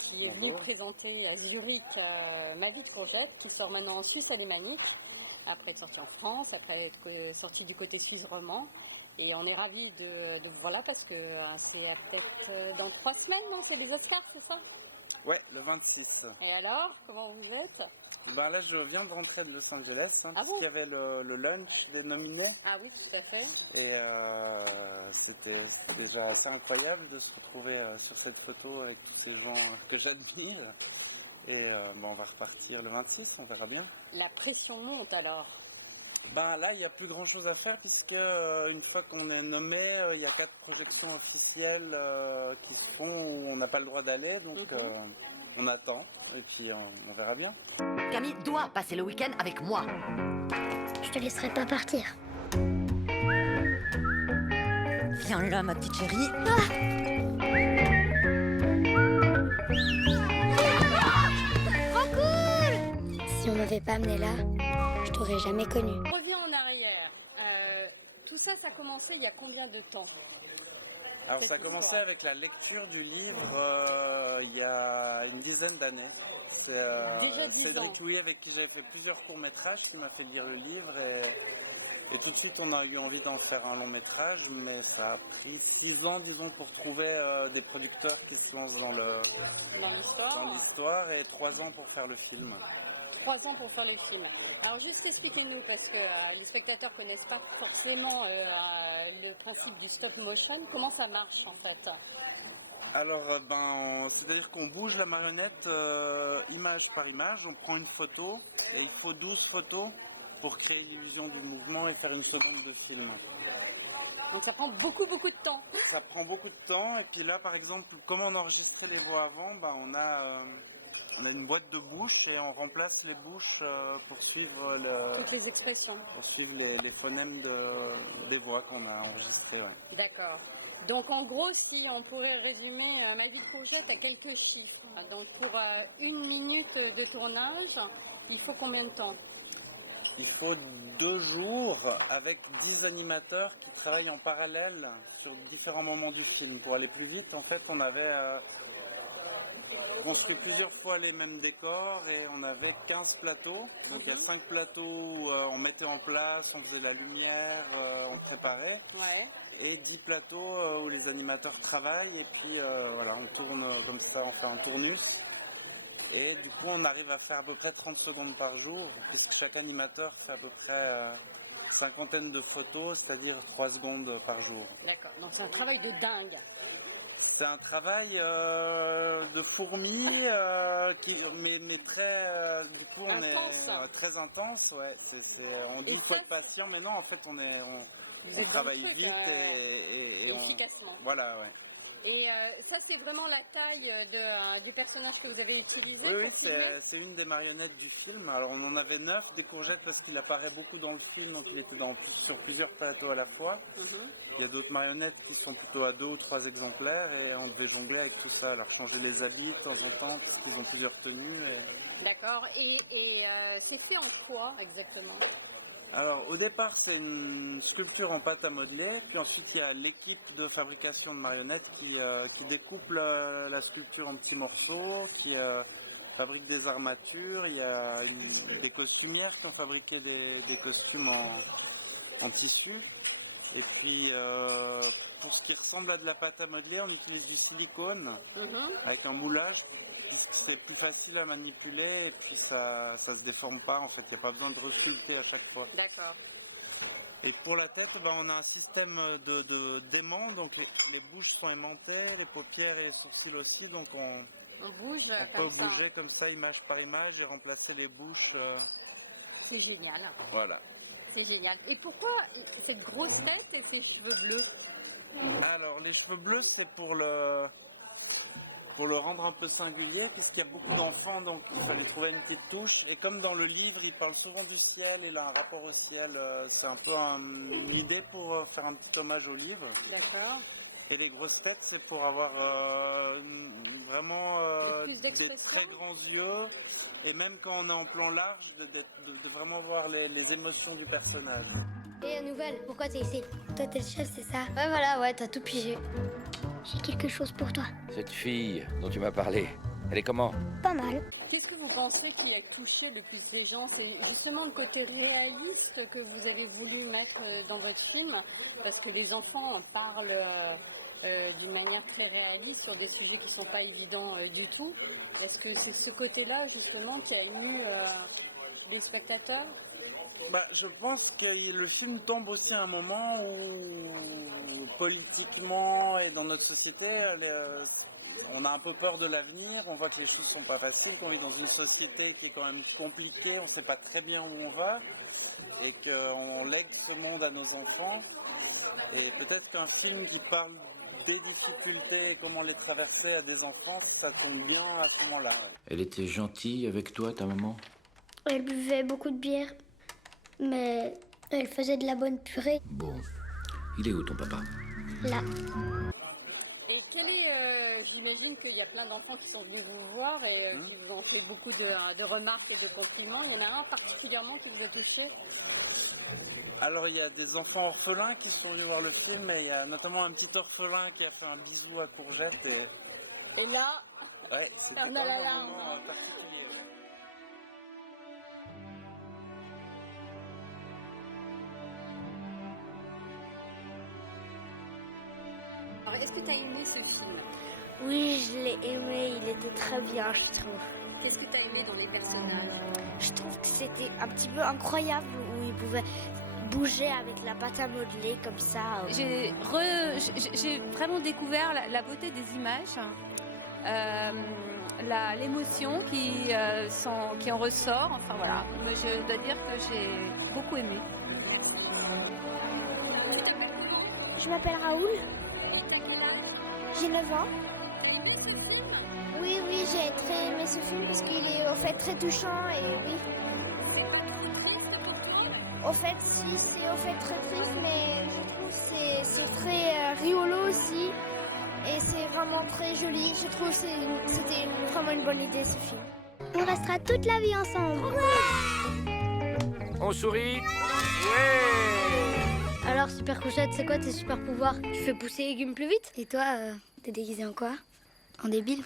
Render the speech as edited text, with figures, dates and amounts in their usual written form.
qui est venu présenter à Zurich Ma vie de courgette, qui sort maintenant en Suisse alémanique, après être sorti en France, après être sorti du côté suisse romand. Et on est ravis de voilà, parce que c'est peut-être dans 3 semaines, non? C'est les Oscars, c'est ça? Ouais, le 26. Et alors, comment vous êtes? Ben là, je viens de rentrer de Los Angeles, Ah parce bon? qu'il y avait le lunch des nominés. Ah oui, tout à fait. Et c'était déjà assez incroyable de se retrouver sur cette photo avec tous ces gens que j'admire. Et on va repartir le 26, on verra bien. La pression monte alors. Ben là, il n'y a plus grand chose à faire puisque une fois qu'on est nommé, il y a 4 projections officielles qui se font où on n'a pas le droit d'aller, donc on attend et puis on verra bien. Camille doit passer le week-end avec moi. Je te laisserai pas partir. Viens là, ma petite chérie. Trop cool! Si on m'avait pas amené là, je t'aurais jamais connu. On revient en arrière. Tout ça, ça a commencé il y a combien de temps? Alors ça a commencé avec la lecture du livre il y a une dizaine d'années. C'est Déjà 10 Cédric ans. Louis avec qui j'avais fait plusieurs courts-métrages qui m'a fait lire le livre et tout de suite on a eu envie d'en faire un long-métrage, mais ça a pris 6 ans disons pour trouver des producteurs qui se lancent dans Dans l'histoire et 3 ans pour faire le film. 3 ans pour faire le film. Alors juste expliquez-nous, parce que les spectateurs connaissent pas forcément le principe du stop motion. Comment ça marche en fait? Alors, c'est-à-dire qu'on bouge la marionnette image par image, on prend une photo et il faut 12 photos pour créer l'illusion du mouvement et faire une seconde de film. Donc ça prend beaucoup de temps. Ça prend beaucoup de temps et puis là, par exemple, comme on enregistrait les voix avant, on a une boîte de bouche et on remplace les bouches pour suivre Toutes les expressions. les phonèmes des voix qu'on a enregistrées. Ouais. D'accord. Donc en gros, si on pourrait résumer Ma vie de courgette à quelques chiffres. Donc pour 1 minute de tournage, il faut combien de temps? Il faut 2 jours avec 10 animateurs qui travaillent en parallèle sur différents moments du film. Pour aller plus vite, en fait, on avait construit plusieurs fois les mêmes décors et on avait 15 plateaux. Donc il y a 5 plateaux où on mettait en place, on faisait la lumière, on préparait. Ouais. Et 10 plateaux où les animateurs travaillent et puis voilà, on tourne comme ça, on fait un tournus. Et du coup, on arrive à faire à peu près 30 secondes par jour, puisque chaque animateur fait à peu près 50 de photos, c'est-à-dire 3 secondes par jour. D'accord. Donc c'est un travail de dingue. C'est un travail de fourmi, mais très, du coup, on Intense. est très intense. Ouais. On dit qu'il faut être patient, mais non, en fait, Vous on êtes dans le travaille truc, vite et efficacement. Voilà, ouais. Et ça, c'est vraiment la taille du personnage que vous avez utilisé Oui, pour filmer? c'est une des marionnettes du film. Alors on en avait 9 des courgettes parce qu'il apparaît beaucoup dans le film, donc il était sur plusieurs plateaux à la fois. Il y a d'autres marionnettes qui sont plutôt à 2 ou 3 exemplaires et on devait jongler avec tout ça, leur changer les habits de temps en temps, ils ont plusieurs tenues. D'accord. Et c'est fait en quoi exactement? Alors au départ c'est une sculpture en pâte à modeler, puis ensuite il y a l'équipe de fabrication de marionnettes qui découpe la sculpture en petits morceaux, qui fabrique des armatures, il y a des costumières qui ont fabriqué des costumes en tissu, et puis pour ce qui ressemble à de la pâte à modeler on utilise du silicone avec un moulage. C'est plus facile à manipuler et puis ça se déforme pas en fait, il n'y a pas besoin de resculpter à chaque fois. D'accord. Et pour la tête, on a un système d'aimant, donc les bouches sont aimantées, les paupières et les sourcils aussi, donc on bouge peut bouger comme ça image par image et remplacer les bouches. C'est génial. Voilà. C'est génial. Et pourquoi cette grosse tête et ces cheveux bleus? Alors les cheveux bleus c'est pour le rendre un peu singulier, puisqu'il y a beaucoup d'enfants, donc il fallait trouver une petite touche. Et comme dans le livre, il parle souvent du ciel, il a un rapport au ciel, c'est un peu une idée pour faire un petit hommage au livre. D'accord. Et les grosses têtes, c'est pour avoir vraiment des très grands yeux, et même quand on est en plan large, de vraiment voir les émotions du personnage. Et la nouvelle, pourquoi t'es ici? Toi t'es le chef, c'est ça? Ouais voilà, ouais, t'as tout pigé. J'ai quelque chose pour toi. Cette fille dont tu m'as parlé, Elle est comment? Pas mal. Qu'est-ce que vous pensez qui a touché le plus les gens? C'est justement le côté réaliste que vous avez voulu mettre dans votre film, parce que les enfants en parlent d'une manière très réaliste sur des sujets qui ne sont pas évidents du tout. Est-ce que c'est ce côté-là justement qui a ému les spectateurs? Bah, je pense que le film tombe aussi à un moment où politiquement et dans notre société, on a un peu peur de l'avenir, on voit que les choses sont pas faciles, qu'on est dans une société qui est quand même compliquée, on sait pas très bien où on va, et qu'on lègue ce monde à nos enfants. Et peut-être qu'un film qui parle des difficultés et comment les traverser à des enfants, ça tombe bien à ce moment-là. Elle était gentille avec toi, ta maman? Elle buvait beaucoup de bière, mais elle faisait de la bonne purée. Bon. Il est où ton papa? Là. Et j'imagine qu'il y a plein d'enfants qui sont venus vous voir et qui vous ont fait beaucoup de remarques et de compliments. Il y en a un particulièrement qui vous a touché? Alors il y a des enfants orphelins qui sont venus voir le film, et il y a notamment un petit orphelin qui a fait un bisou à Courgette. Et là, Ouais, c'était on a vraiment la un larme. moment particulier. Alors, est-ce que tu as aimé ce film? Oui, je l'ai aimé, il était très bien, je trouve. Qu'est-ce que tu as aimé dans les personnages? Je trouve que c'était un petit peu incroyable où il pouvait bouger avec la pâte à modeler comme ça. J'ai vraiment découvert la beauté des images, l'émotion qui en ressort. Enfin voilà, moi, je dois dire que j'ai beaucoup aimé. Je m'appelle Raoul. J'ai 9 ans. Oui, j'ai très aimé ce film parce qu'il est au fait très touchant et oui. Au fait, si, c'est au fait très triste, mais je trouve que c'est très rigolo aussi et c'est vraiment très joli. Je trouve que c'était vraiment une bonne idée ce film. On restera toute la vie ensemble. On sourit? Ouais! Alors, Super Couchette, c'est quoi tes super pouvoirs? Tu fais pousser les légumes plus vite? Et toi, t'es déguisé en quoi? En débile?